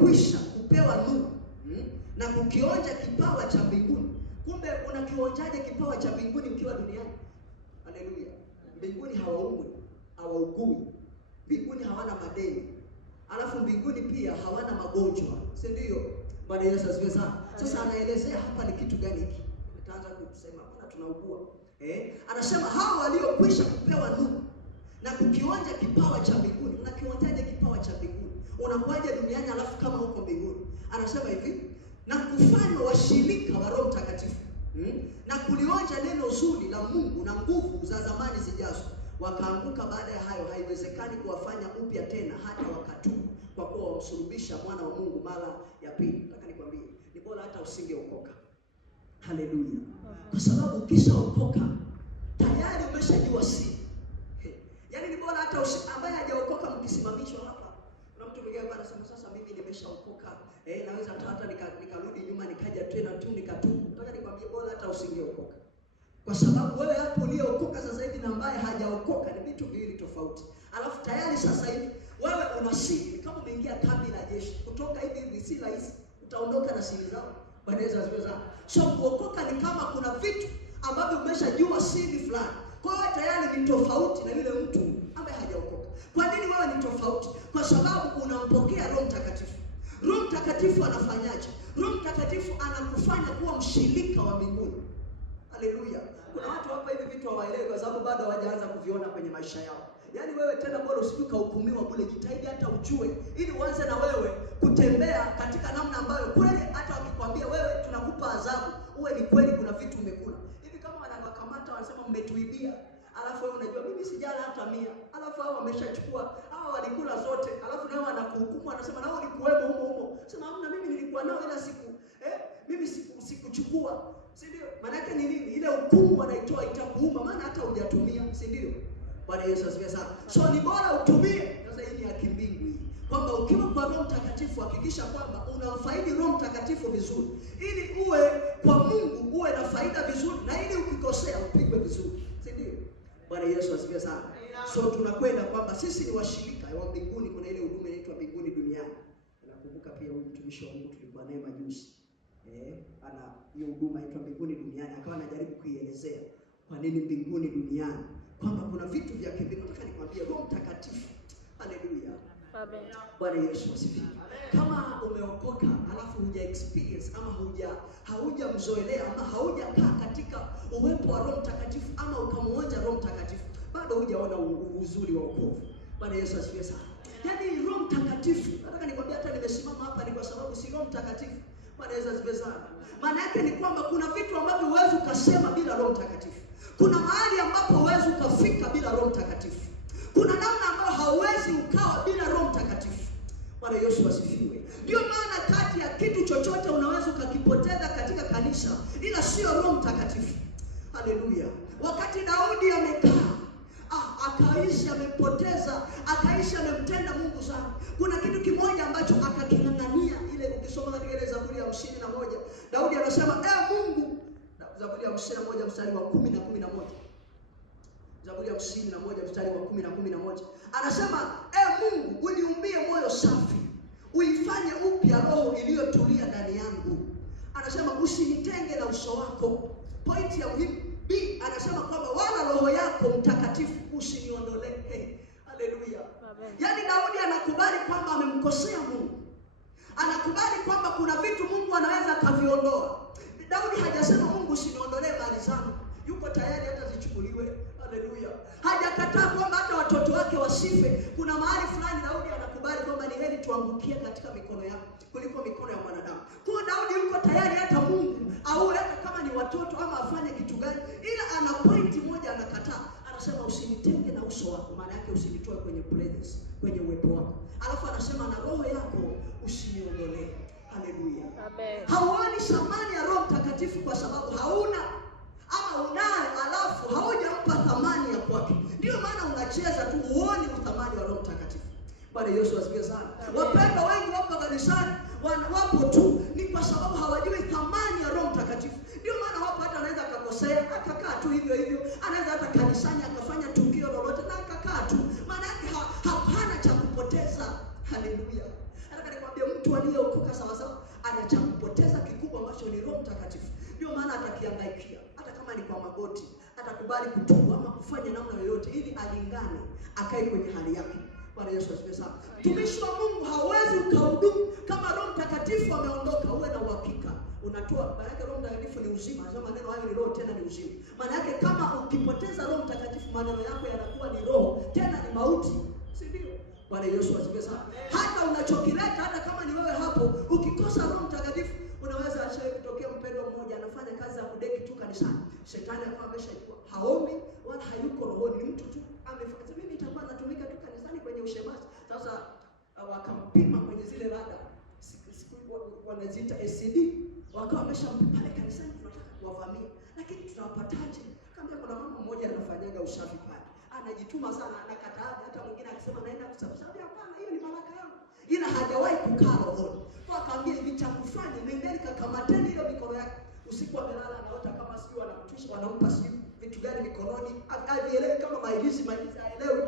waliokwisha kupewa nuru na kukionja kipawa cha mbinguni. Kumbe unakionjaje kipawa cha mbinguni ukiwa duniani? Haleluya. Mbinguni hawaumwi, hawaugui. Mbinguni hawana madeni. Alafu mbinguni pia hawana magonjwa. Si ndio? Bwana Yesu asifiwe sana. Sasa anaelezea hapa ni kitu gani hiki? Nitaanza kusema bwana tunaugua. Anasema hao waliokwisha kupewa nuru na kukionja kipawa cha mbinguni. Unakionjaje kipawa cha mbinguni? Unakuaje duniani alafu kama huko mbinguni? Anasema hivi, na kufanywa washirika wa Roho Mtakatifu. Na kulionja neno zuri la Mungu na nguvu za zamani zijazo. Wakaanguka baada ya hayo, haiwezekani kuwafanya upya tena hata wakatubu, kwa kuwa wamsulubisha mwana wa Mungu mara ya pili. Nataka nikwambie, ni bora hata usingeokoka. Haleluya. Kwa sababu ukishaokoka tayari umeshajua siri. Yaani ni bora hata ambaye hajaokoka mkisimamishwa hapa. Kuna mtu mwingine anasema sasa mimi nimeshaokoka. Naweza hata nikarudi nyuma nikaja tena tu nikatubu. Nataka nikwambie bora hata usingeokoka. Kwa sababu wewe hapo uliokoka sasa hivi na ambaye hajaokoka ni vitu viwili tofauti. Alafu tayari sasa hivi wewe una siri. Kama umeingia kambi la jeshi, kutoka hivi si rahisi. Utaondoka na siri zao. Bwana Yesu asifiwe sana. So kuokoka ni kama kuna vitu ambavyo umeshajua siri fulani. Kwa hiyo tayari ni tofauti na yule mtu ambaye hajaokoka. Kwa nini wewe ni tofauti? Kwa sababu unampokea Roho Mtakatifu. Roho Mtakatifu anafanyaje? Roho Mtakatifu anakufanya kuwa mshirika wa mbinguni. Haleluya. Kuna watu hapa hivi vitu hawaelewi kwa sababu bado hawajaanza kuviona kwenye maisha yao. Yaani wewe tena bora usifika hukumiwa bure, jitahidi hata ujue ili uanze na wewe kutembea katika namna ambayo kweli hata wakikwambia wewe tunakupa adhabu, uwe ni kweli kuna vitu umekula. Hivi kama wanawakamata wanasema mmetuibia, alafu wewe unajua mimi sijala hata 100, alafu hao wameshachukua, hao walikula zote, alafu nao wanakuhukumu wanasema nao ulikuwemo humo. Sema hamna, mimi nilikuwa nao ila mimi sikuchukua. Si ndio? Maana yake ni nini? Ile hukumu wanaitoa itakuuma maana hata hujatumia, si ndio? Bwana Yesu asifiwe sana. So ni bora utumie. Sasa hii ni ya kimbingu hii. Kwamba ukiwa kwa Roho Mtakatifu hakikisha kwamba unamfaidi Roho Mtakatifu vizuri. Ili uwe kwa Mungu uwe na faida vizuri na ili ukikosea upigwe vizuri. Si ndio? Bwana Yesu asifiwe sana. So tunakwenda kwamba sisi ni washirika wa mbinguni, kuna ile huduma inaitwa mbinguni duniani. Nakumbuka pia huyu mtumishi wa Mungu tulikuwa naye majuzi. Ana hiyo huduma inaitwa mbinguni duniani, akawa anajaribu kuielezea kwa nini mbinguni duniani, kwamba kuna vitu vya kimbingu. Nataka nikwambie Roho Mtakatifu. Haleluya. Amen. Bwana Yesu asifiwe. Kama umeokoka alafu huja experience ama haujamzoelea ama haujakaa katika uwepo wa Roho Mtakatifu ama ukamuonja Roho Mtakatifu, bado hujaona uzuri wa wokovu. Bwana Yesu asifiwe sana. Yaani Roho Mtakatifu, nataka nikwambie hata nimesimama hapa ni kwa sababu si Roho Mtakatifu. Bwana Yesu asifiwe sana. Maana yake ni kwamba kuna vitu ambavyo huwezi ukasema bila Roho Mtakatifu. Kuna mahali ambapo huwezi ukafika bila Roho Mtakatifu. Kuna namna ambayo hauwezi ukawa bila Roho Mtakatifu. Bwana Yesu asifiwe. Ndio maana kati ya kitu chochote unaweza ukakipoteza katika kanisa ila sio Roho Mtakatifu. Haleluya. Wakati Daudi amekaa akaishi amepoteza, akaishi amemtenda Mungu sana. Kuna kitu kimoja ambacho akaking'ang'ania, ile ukisoma katika ile Zaburi ya 51, Daudi anasema Mungu, Zaburi ya 51 mstari wa 10 na 11. Zaburi ya 51 mstari wa 10 na 11. Anasema Mungu, uniumbie moyo safi, uifanye upya roho iliyotulia ndani yangu. Anasema usinitenge na uso wako. Point ya muhimu B, anasema kwamba wala roho yako mtakatifu usiniondolee. Haleluya. Yaani Daudi anakubali kwamba amemkosea Mungu. Anakubali kwamba kuna vitu Mungu anaweza akaviondoa. Daudi hajasema Mungu usiniondolee mali zangu. Yuko tayari hata zichukuliwe. Haleluya. Hajakataa kwamba hata watoto wake wasife. Kuna mahali fulani Daudi anakubali kwamba ni heri tuangukie katika mikono yako kuliko mikono ya mwanadamu. Kwa Daudi yuko tayari hata Mungu au hata kama ni watoto ama afanye kitu gani, ila ana point moja anakataa. Anasema usinitenge na uso wako, maana yake usinitoe kwenye presence, kwenye uwepo wako. Alafu anasema na roho yako usiniondolee. Haleluya. Amen. Hauoni thamani ya Roho Mtakatifu kwa sababu hauna ama unaye alafu haujampa thamani ya kwake. Ndio maana unacheza tu, uone thamani ya Roho Mtakatifu. Bwana Yesu asifiwe sana. Wapendwa wengi wapo kanisani, wapo tu ni kwa sababu hawajui thamani ya Roho Mtakatifu. Ndio maana wapo hata anaweza akakosea, akakaa tu hivyo hivyo. Anaweza hata kanisani akafanya tukio lolote na akakaa tu. Maana yake hapana cha kupoteza. Haleluya. Nataka nikwambie mtu aliyeokoka sawa sawa ana cha kupoteza kikubwa ambacho ni Roho Mtakatifu. Ndio maana atakihangaikia. Hata kama ni kwa magoti, atakubali kutubu ama kufanya namna yoyote ili alingane, akae kwenye hali yake. Bwana Yesu asifiwe sana. Mtumishi wa Mungu hawezi ukahudumu kama Roho Mtakatifu ameondoka. Uwe na uhakika. Unatoa maana yake Roho Mtakatifu ni uzima. Sasa maneno hayo ni roho tena ni uzima. Maana yake kama ukipoteza Roho Mtakatifu maneno yako yanakuwa ni roho tena ni mauti. Si ndio? Bwana Yesu asifiwe sana. Hata unachokileta hata kama ni wewe hapo ukikosa Roho Mtakatifu unaweza acha kutokea mpendo mmoja anafanya kazi ya kudeki tu kanisani. Shetani akawa ameshajua. Haombi wala hayuko rohoni, ni mtu tu amefanya. Mimi nitakuwa natumika tu kanisani kwenye ushemasi. Sasa wakampima kwenye zile rada. Wanaziita ACD. Wakawa wameshampima pale kanisani, tunataka kuwavamia. Lakini tunawapataje? Kama kuna mama mmoja anafanyaga usafi pale. Anajituma sana, anakataa hata mwingine akisema naenda kusafisha. Hapana, hiyo ni baraka yangu. Ila hajawahi kukaa rohoni. Kwa akaambia hivi cha kufanya, nendeni kakamateni ile mikono yake. Usiku amelala anaota kama sio anamtisha, wanampa sio vitu gani mikononi. Havielewi kama mailizi aelewi.